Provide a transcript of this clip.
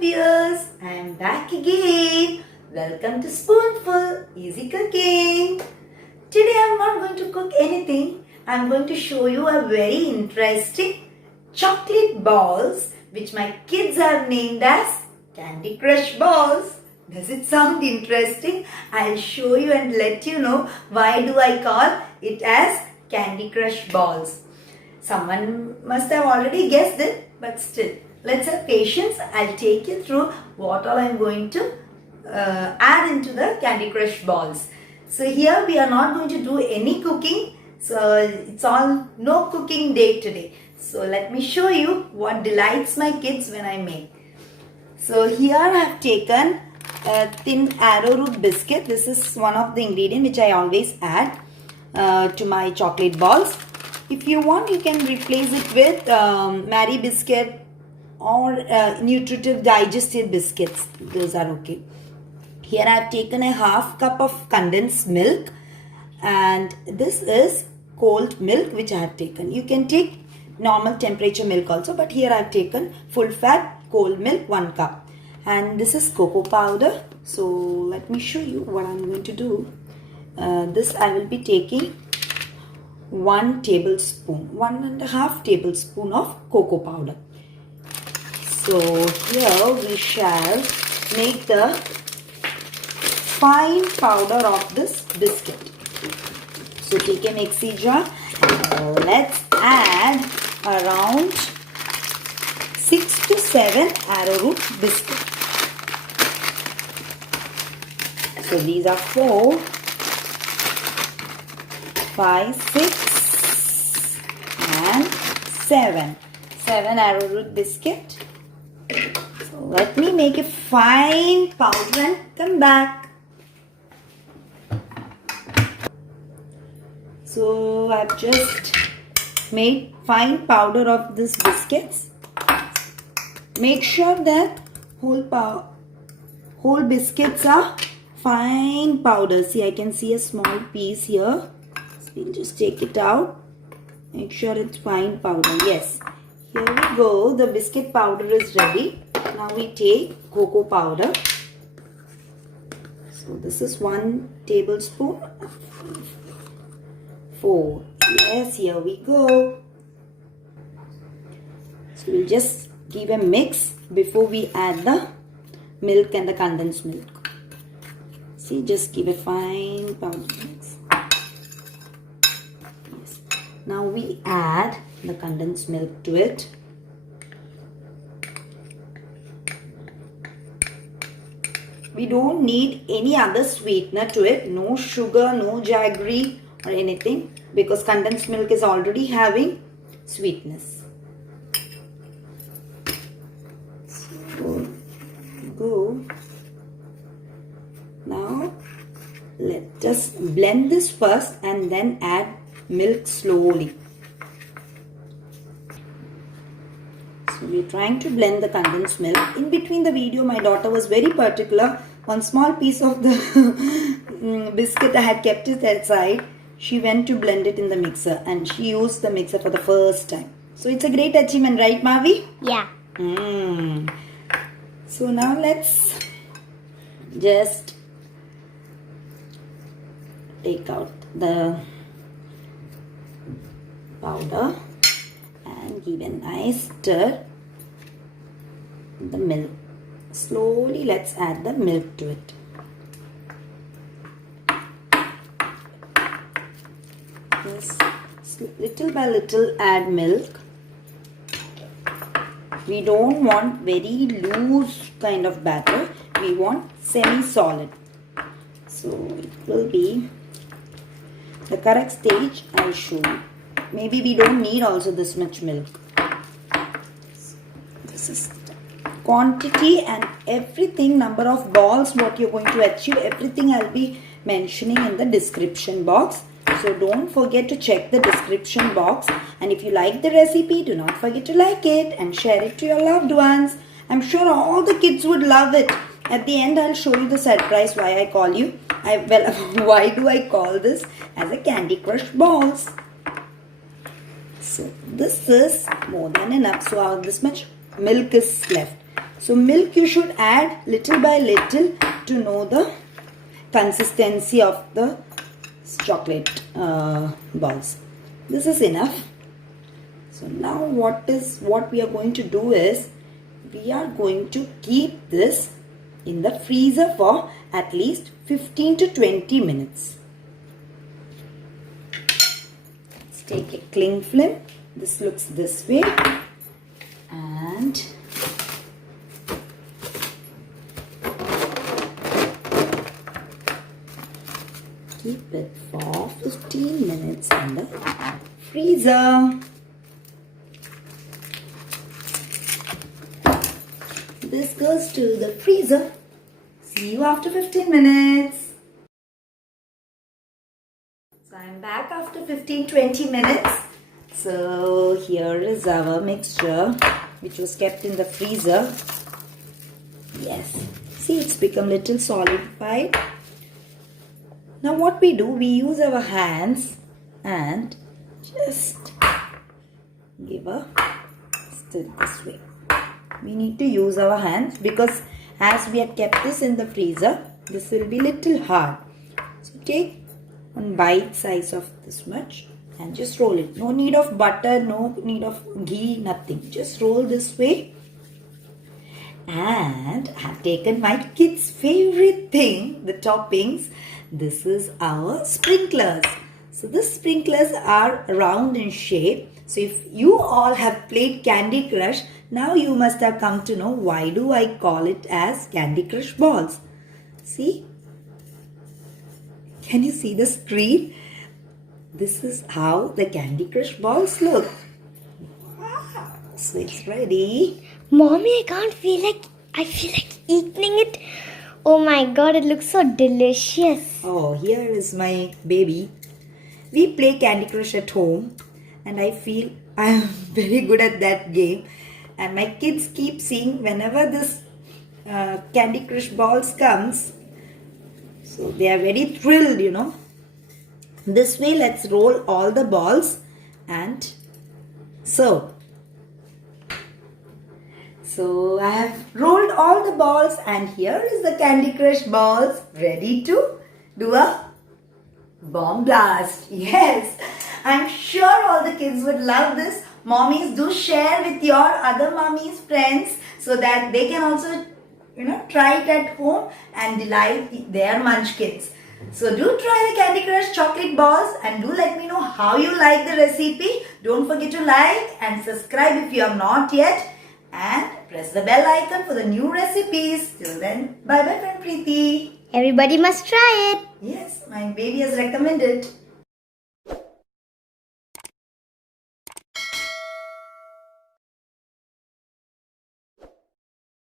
viewers, I am back again. Welcome to Spoonful Easy Cooking. Today I am not going to cook anything. I am going to show you a very interesting chocolate balls which my kids have named as Candy Crush balls. Does it sound interesting? I'll show you and let you know why do I call it as Candy Crush balls. Someone must have already guessed it, but still, let's have patience. I'll take you through what all I'm going to add into the Candy Crush balls. So here we are not going to do any cooking. So it's all no cooking day today. So let me show you what delights my kids when I make. So here I have taken a thin arrowroot biscuit. This is one of the ingredients which I always add to my chocolate balls. If you want, you can replace it with Mary biscuit or nutritive digestive biscuits. Those are okay. Here I have taken a half cup of condensed milk, and this is cold milk which I have taken. You can take normal temperature milk also, but here I have taken full fat cold milk 1 cup. And this is cocoa powder. So let me show you what I am going to do. This I will be taking 1 tablespoon, 1.5 tablespoon of cocoa powder. So here we shall make the fine powder of this biscuit. So take a mixie jar and let's add around 6 to 7 arrowroot biscuits. So these are 4, 5, 6 and 7 arrowroot biscuit. So let me make a fine powder and come back. So I've just made fine powder of these biscuits. Make sure that whole biscuits are fine powder. See, I can see a small piece here. So we'll just take it out. Make sure it's fine powder. Yes. Here we go. The biscuit powder is ready. Now we take cocoa powder. So this is 1 tablespoon. 4. Yes, here we go. So we'll just give a mix before we add the milk and the condensed milk. See, just give a fine powder mix. Yes. Now we add the condensed milk to it. We don't need any other sweetener to it. No sugar, no jaggery or anything, because condensed milk is already having sweetness. So go. Now let us blend this first and then add milk slowly. So we're trying to blend the condensed milk. In between the video, my daughter was very particular. One small piece of the biscuit I had kept it aside. She went to blend it in the mixer and she used the mixer for the first time. So it's a great achievement, right, Mavi? Yeah. So now let's just take out the powder and give a nice stir. The milk. Slowly let's add the milk to it. Just little by little add milk. We don't want very loose kind of batter. We want semi-solid. So it will be the correct stage. I'll show you. Maybe we don't need also this much milk. This is quantity and everything, number of balls, what you're going to achieve, everything I'll be mentioning in the description box. So don't forget to check the description box, and if you like the recipe, do not forget to like it and share it to your loved ones. I'm sure all the kids would love it. At the end, I'll show you the surprise why I call you. Why do I call this as a Candy Crush balls? So this is more than enough. So this much milk is left. So milk you should add little by little to know the consistency of the chocolate balls. This is enough. So now what we are going to do is we are going to keep this in the freezer for at least 15 to 20 minutes. Let's take a cling film. This looks this way and keep it for 15 minutes in the freezer. This goes to the freezer. See you after 15 minutes. So I'm back after 15-20 minutes. So here is our mixture which was kept in the freezer. Yes. See, it's become little solidified. Now what we do, we use our hands and just give a stir this way. We need to use our hands because as we had kept this in the freezer, this will be little hard. So take one bite size of this much and just roll it. No need of butter, no need of ghee, nothing. Just roll this way. And I have taken my kids' favorite thing, the toppings. This is our sprinklers. So the sprinklers are round in shape. So if you all have played Candy Crush, now you must have come to know why do I call it as Candy Crush balls. See? Can you see the screen? This is how the Candy Crush balls look. Wow. So it's ready. Mommy, I feel like eating it. Oh my god, it looks so delicious. Oh, here is my baby. We play Candy Crush at home and I feel I am very good at that game. And my kids keep seeing whenever this Candy Crush balls comes. So they are very thrilled, you know. This way, let's roll all the balls and serve. So I have rolled all the balls and here is the Candy Crush balls ready to do a bomb blast. Yes, I'm sure all the kids would love this. Mommies, do share with your other mommies, friends, so that they can also, try it at home and delight their munchkins. So do try the Candy Crush chocolate balls and do let me know how you like the recipe. Don't forget to like and subscribe if you have not yet. And press the bell icon for the new recipes. Till then, bye bye friend Preeti. Everybody must try it. Yes, my baby has recommended.